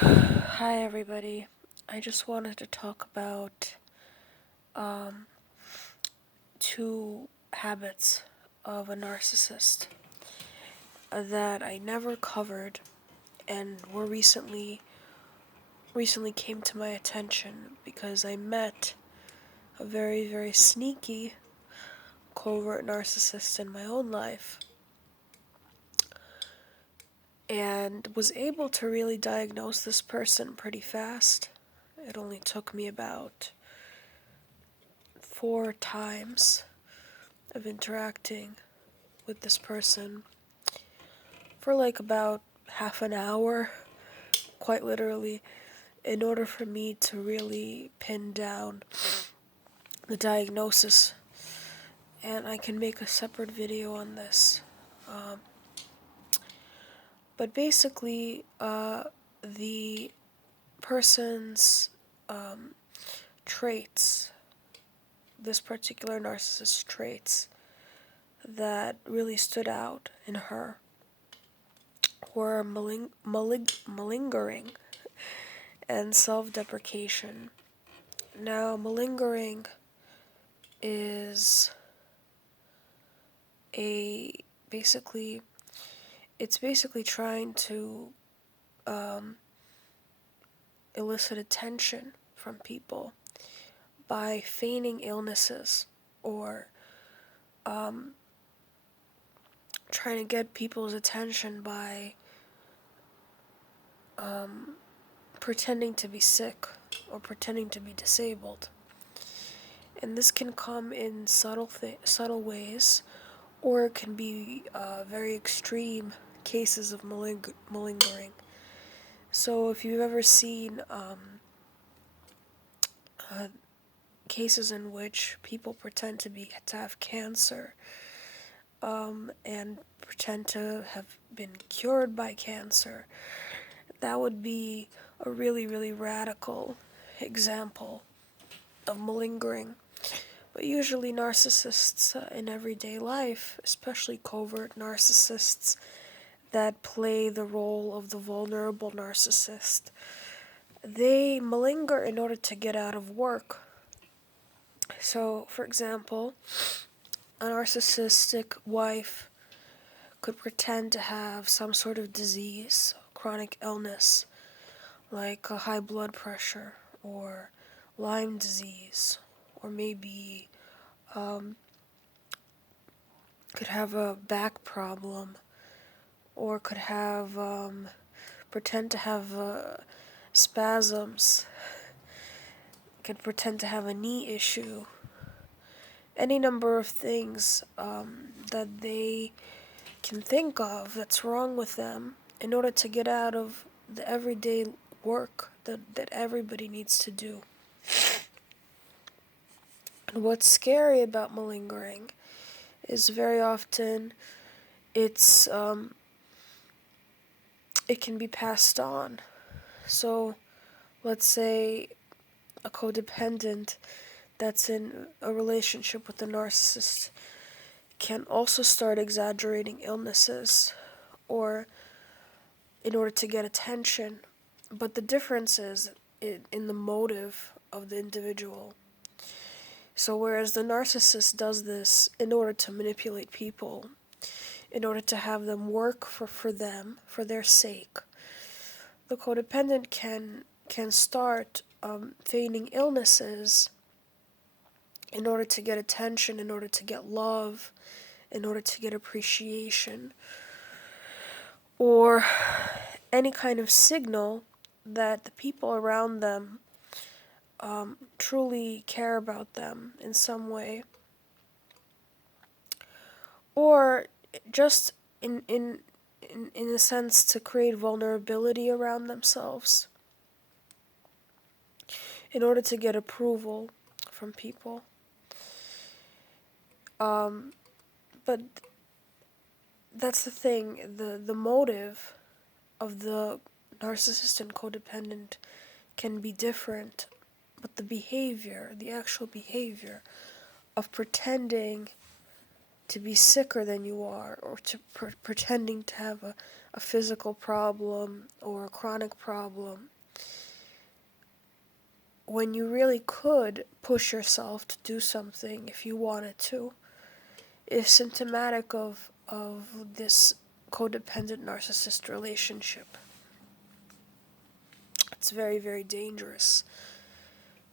Hi everybody. I just wanted to talk about um, two habits of a narcissist that I never covered and were recently came to my attention because I met a very sneaky covert narcissist in my own life and was able to really diagnose this person pretty fast. It only took me about 4 times of interacting with this person for like about half an hour, quite literally, in order for me to really pin down the diagnosis. And I can make a separate video on this. Um, but basically, the person's traits, this particular narcissist's traits that really stood out in her were malingering and self-deprecation. Now, malingering is a basically it's basically trying to um, elicit attention from people by feigning illnesses or um, trying to get people's attention by um, pretending to be sick or pretending to be disabled. And this can come in subtle ways, or it can be very extreme cases of malingering. So if you've ever seen uh, cases in which people pretend to have cancer and pretend to have been cured by cancer, that would be a really radical example of malingering. But usually narcissists in everyday life, especially covert narcissists that play the role of the vulnerable narcissist, they malinger in order to get out of work. So, for example, a narcissistic wife could pretend to have some sort of disease, chronic illness, like a high blood pressure or Lyme disease, or maybe could have a back problem, or could have pretend to have spasms, could pretend to have a knee issue, any number of things that they can think of that's wrong with them in order to get out of the everyday work that everybody needs to do. And what's scary about malingering is very often it's it can be passed on. So let's say a codependent that's in a relationship with a narcissist can also start exaggerating illnesses or in order to get attention. But the difference is in the motive of the individual. So whereas the narcissist does this in order to manipulate people, in order to have them work for them, for their sake, the codependent can start feigning illnesses in order to get attention, in order to get love, in order to get appreciation, or any kind of signal that the people around them truly care about them in some way, or just in a sense to create vulnerability around themselves in order to get approval from people. But that's the thing, the motive of the narcissist and codependent can be different, but the behavior, the actual behavior of pretending to be sicker than you are, or to pretending to have a physical problem or a chronic problem, when you really could push yourself to do something if you wanted to, is symptomatic of this codependent narcissist relationship. It's very, very dangerous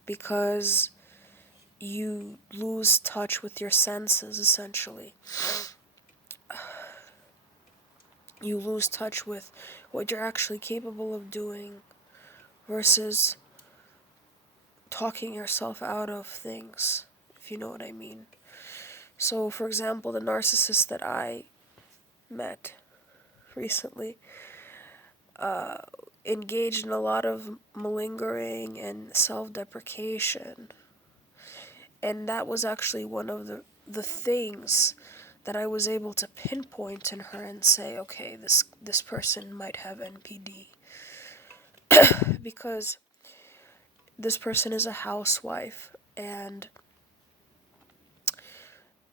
because you lose touch with your senses, essentially. You lose touch with what you're actually capable of doing versus talking yourself out of things, if you know what I mean. So, for example, the narcissist that I met recently engaged in a lot of malingering and self-deprecation. And that was actually one of the things that I was able to pinpoint in her and say, okay, this person might have NPD. Because this person is a housewife, and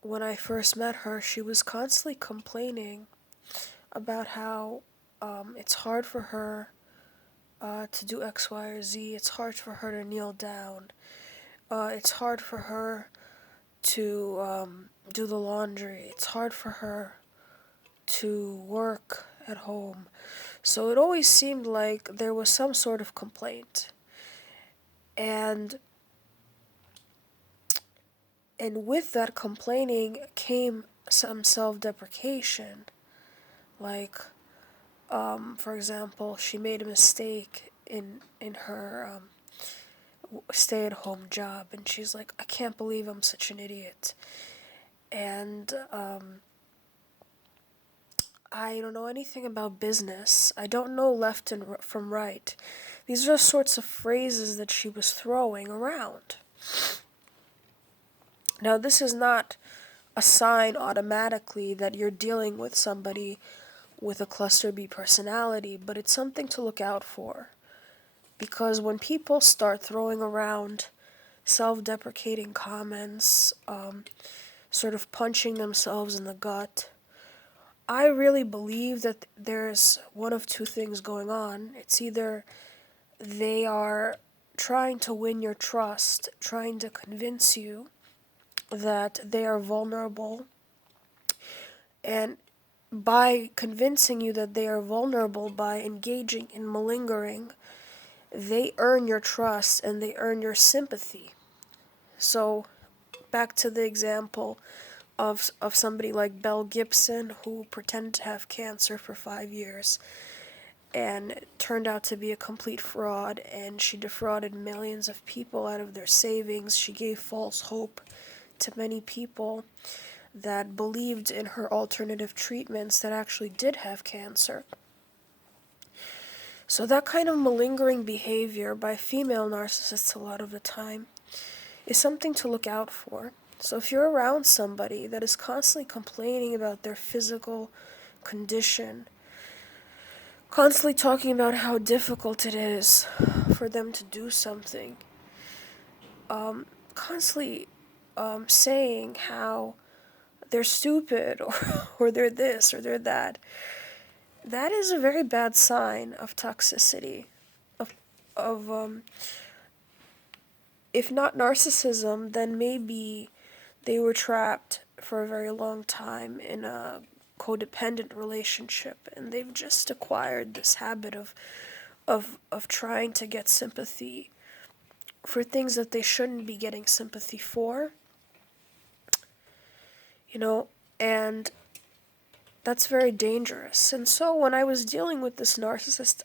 when I first met her, she was constantly complaining about how it's hard for her to do X, Y, or Z. It's hard for her to kneel down. It's hard for her to do the laundry. It's hard for her to work at home. So it always seemed like there was some sort of complaint. And with that complaining came some self-deprecation. Like, for example, she made a mistake in her stay-at-home job, and she's like, I can't believe I'm such an idiot. And I don't know anything about business. I don't know left and from right. These are the sorts of phrases that she was throwing around. Now, this is not a sign automatically that you're dealing with somebody with a cluster B personality, but it's something to look out for. Because when people start throwing around self-deprecating comments, sort of punching themselves in the gut, I really believe that there's one of two things going on. It's either they are trying to win your trust, trying to convince you that they are vulnerable, and by convincing you that they are vulnerable, by engaging in malingering, they earn your trust and they earn your sympathy. So, back to the example of somebody like Belle Gibson, who pretended to have cancer for 5 years and turned out to be a complete fraud, and she defrauded millions of people out of their savings. She gave false hope to many people that believed in her alternative treatments that actually did have cancer. So that kind of malingering behavior by female narcissists a lot of the time is something to look out for. So if you're around somebody that is constantly complaining about their physical condition, constantly talking about how difficult it is for them to do something, constantly saying how they're stupid or they're this or they're that, that is a very bad sign of toxicity, of if not narcissism, then maybe they were trapped for a very long time in a codependent relationship, and they've just acquired this habit of trying to get sympathy for things that they shouldn't be getting sympathy for, and that's very dangerous. And so when I was dealing with this narcissist,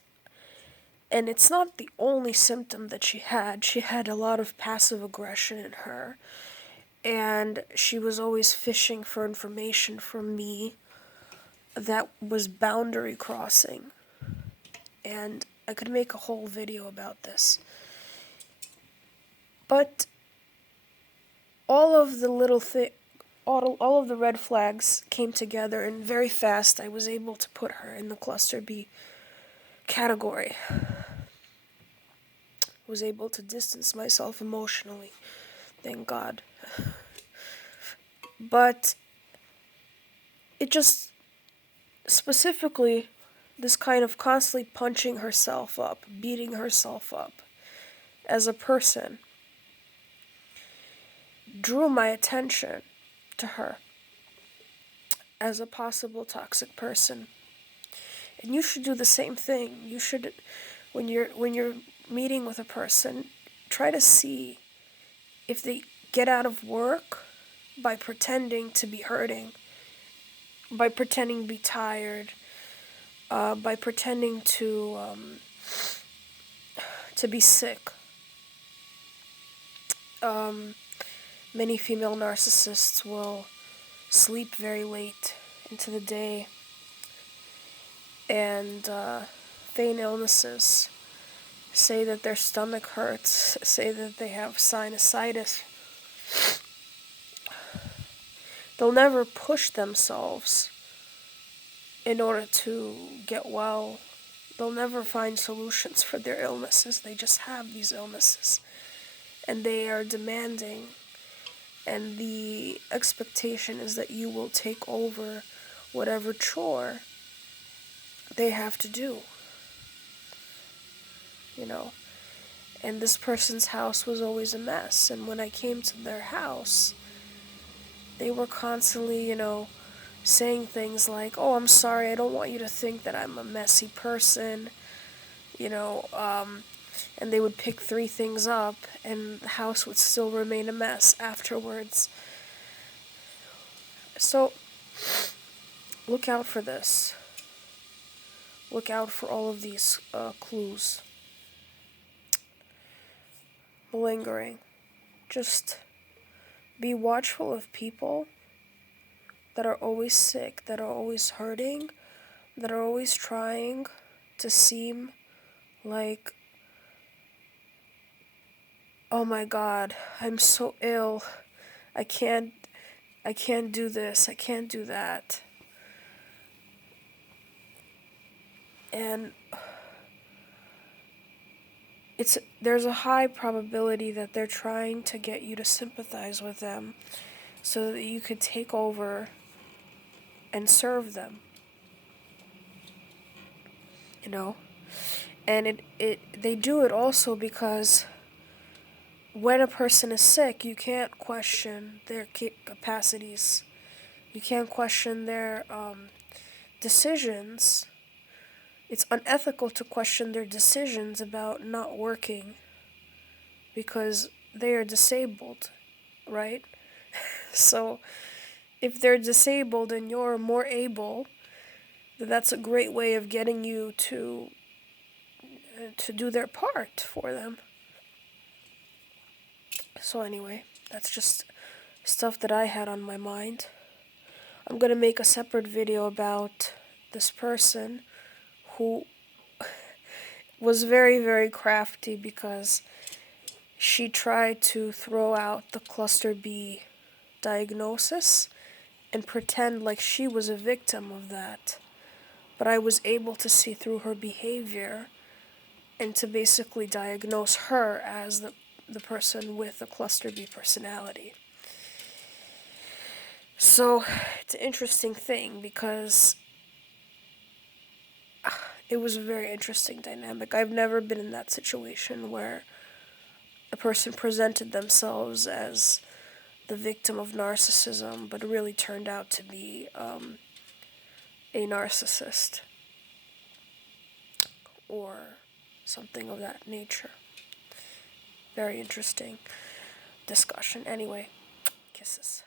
and it's not the only symptom that she had a lot of passive aggression in her, and she was always fishing for information from me that was boundary crossing, and I could make a whole video about this. But all of the all of the red flags came together, and very fast I was able to put her in the cluster B category. Was able to distance myself emotionally, thank God. But it just specifically this kind of constantly punching herself up, beating herself up as a person, drew my attention to her as a possible toxic person. And you should do the same thing. You should, when you're meeting with a person, try to see if they get out of work by pretending to be hurting, by pretending to be tired, by pretending to be sick. Many female narcissists will sleep very late into the day and feign illnesses, say that their stomach hurts, say that they have sinusitis. They'll never push themselves in order to get well. They'll never find solutions for their illnesses. They just have these illnesses. And they are demanding. And the expectation is that you will take over whatever chore they have to do. You know? And this person's house was always a mess. And when I came to their house, they were constantly, saying things like, "Oh, I'm sorry, I don't want you to think that I'm a messy person," and they would pick 3 things up, and the house would still remain a mess afterwards. So, look out for this. Look out for all of these clues. Malingering. Just be watchful of people that are always sick, that are always hurting, that are always trying to seem like, "Oh my God, I'm so ill. I can't do this, I can't do that." And there's a high probability that they're trying to get you to sympathize with them so that you could take over and serve them. And they do it also because when a person is sick, you can't question their capacities. You can't question their decisions. It's unethical to question their decisions about not working because they are disabled, right? So if they're disabled and you're more able, then that's a great way of getting you to do their part for them. So anyway, that's just stuff that I had on my mind. I'm going to make a separate video about this person who was very, very crafty because she tried to throw out the cluster B diagnosis and pretend like she was a victim of that. But I was able to see through her behavior and to basically diagnose her as the person with the cluster B personality. So it's an interesting thing because it was a very interesting dynamic. I've never been in that situation where a person presented themselves as the victim of narcissism, but really turned out to be a narcissist or something of that nature. Very interesting discussion. Anyway, kisses.